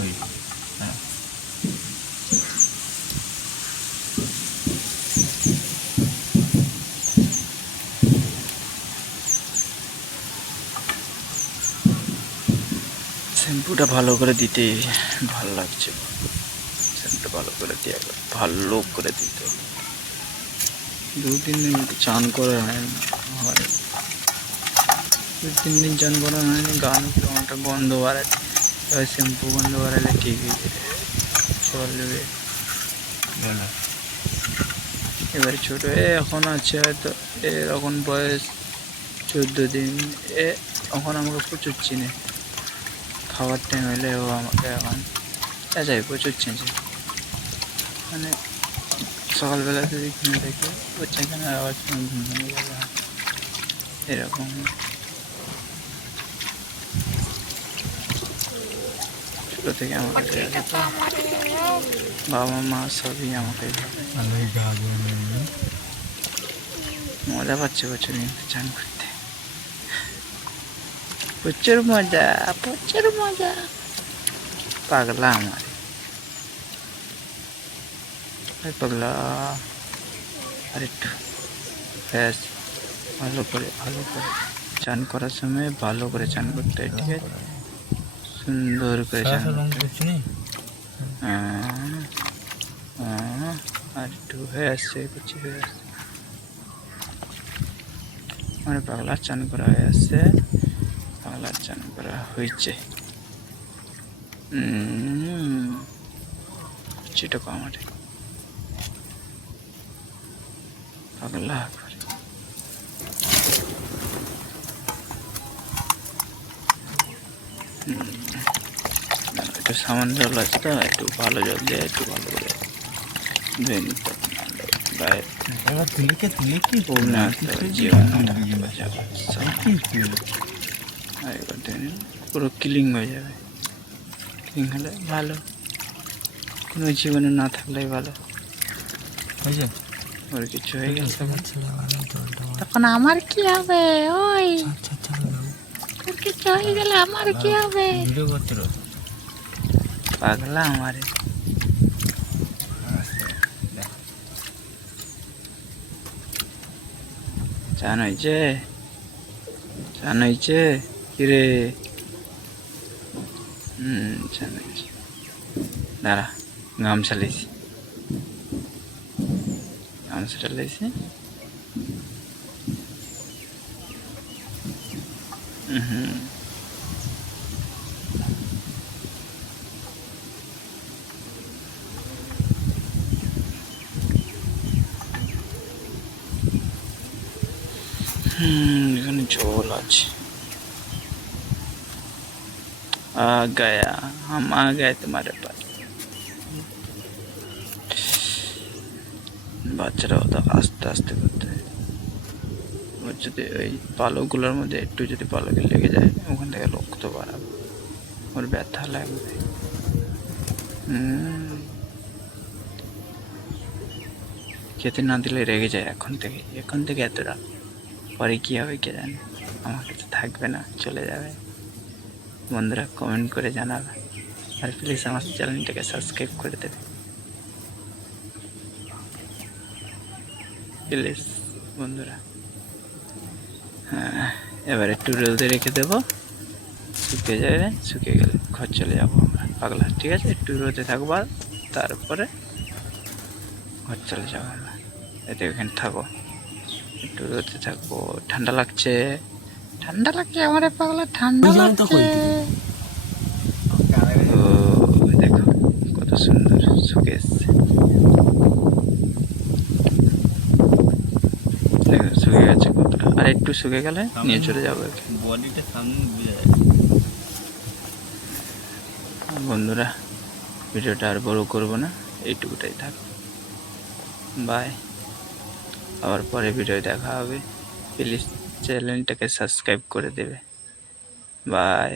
ওই হ্যাঁ শ্যাম্পুটা ভালো করে দিতে ভালো লাগছে। শ্যাম্পুটা ভালো করে দিয়ে ভালো করে দিতে 2-3 দিন চান করা হয়নি, 2-3 দিন চান করা হয়নি। গান একটা গন্ধ বাড়ায়, এবার শ্যাম্পু গন্ধ বাড়ালে ঠিক হয়ে যাবে, চলবে। এবারে ছোট এখন আছে হয়তো এখন বয়স 14 দিন। এখন আমাকে প্রচুর চিনে, খাবার টাইম হলে ও আমাকে এখন চাচাই প্রচুর চেঁচে, মানে সকালবেলা যদি ঘুমিয়ে থাকি ও চেঁচানোর আওয়াজ ঘুম ভেঙে যাবে এরকম। ছোটো থেকে আমার কাছে আছে তো, বাবা মা সবই আমাকে মজা পাচ্ছে প্রচুর কিন্তু চান করতে, প্রচুর মজা, প্রচুর মজা। পাগলা আমার পাগলা। আর একটু ব্যাস ভালো করে চান করার সময় ভালো করে চান করতে হয়, ঠিক আছে? সুন্দর করে চান করতে হয়। আর একটু হয়ে আসছে, কিছু হয়ে আসছে, আমার পাগলার চান করা হয়ে আসছে, পাগলার চান করা হয়েছে। সেটা আমার পাগলা করে একটু সামান্য জল আছে তো, একটু ভালো জল দিয়ে একটু ভালো করে ধুয়ে নিতে হবে, গায়ে পুরো ক্লিন হয়ে যাবে। ক্লিন হলে ভালো, কোনো জীবনে না থাকলেই ভালো। ওর কিছু হয়ে গেল তখন আমার কি হবে? ওই তোর কিছু হয়ে গেলে আমার কি হবে? পাগলা আমারে। চান হয়েছে? চান হয়েছে কিরে? চান হয়েছে, দাঁড়া গামছা লেছি, গামছাটা লেছি। এখানে জল আছে। आ गया, हम आ गए तुम्हारे पास। বাচ্চারাও তো আস্তে আস্তে করতে হয়, ওর যদি ওই পালকগুলোর মধ্যে একটু যদি পালকে লেগে যায় ওখান থেকে রক্ত বাড়াবে, ওর ব্যথা লাগবে। খেতে না দিলে রেগে যায় এখন থেকে এতটা, পরে কী হবে কে জানে, আমার কাছে থাকবে না, চলে যাবে। বন্ধুরা কমেন্ট করে জানাবে, আর প্লিজ আমার চ্যানেলটাকে সাবস্ক্রাইব করে দেবে প্লিজ বন্ধুরা। হ্যাঁ, এবার একটু রোদে রেখে দেবো, শুকিয়ে যাবে, শুকিয়ে গেলে ঘর চলে যাবো আমরা পাগলা, ঠিক আছে? একটু রোদে থাকবো, তারপরে ঘর চলে যাবো আমরা। এতে ওখানে থাকো, একটু রোদে থাকবো। ঠান্ডা লাগছে আমার পাগলা, ঠান্ডা লাগছে। ও দেখো কত সুন্দর শুকে এসছে, দেখো শুকে গেছে কতটা, আর একটু শুকে গেলে নিয়ে চলে যাবো। বডিটা সামনে বুঝে যায়। বন্ধুরা ভিডিওটা আর বড় করবো না, এইটুকুটাই থাক, বাই। আবার পরে ভিডিও দেখা হবে, প্লিজ চ্যানেলটাকে সাবস্ক্রাইব করে দেবে, বাই।